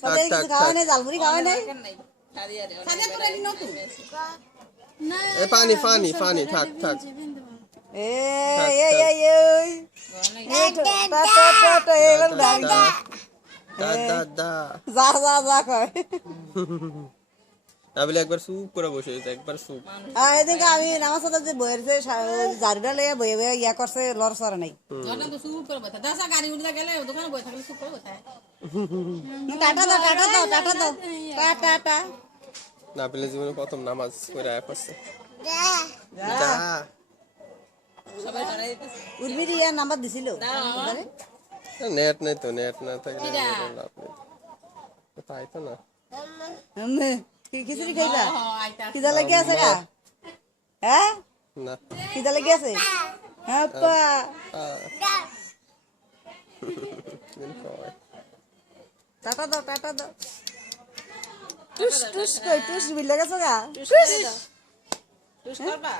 সবাই কিছু খাওয়াই নাই, জালমুড়ি খাওয়াই নাই। এ পানি পানি পানি থাক থাক এই থাক এই থাক এই এই টা টা টা টা এগুলো দা ডাল দা দা দা দা যা যা যা কয়। তাহলে একবার সুপ করে বসে গেছে একবার সুপ আর এদিকে আমি নামাজ সাথে যে বইয়ের যে জারুটা লইয়া বইয়ে বইয়ে ইয়া করছে লড় সরে নাই। টাটা দাও টাটা দাও টাটা দাও টাটা টাটা। না পেলে জীবনে প্রথম নামাজ করে আয়া করছে যা যা উর্মির ইয়ার নাম্বার দিছিল। নেট নাই তো নেট না থাকলে লাভ নেই তাই তো না খিচুড়ি খাইবা খিদা লাগি আছে গা হ্যাঁ না খিদা লাগি আছে হ্যাঁ পা টাটা দাও টাটা দাও টুস টুস কই টুস মিলে গেছে গা টুস করবা।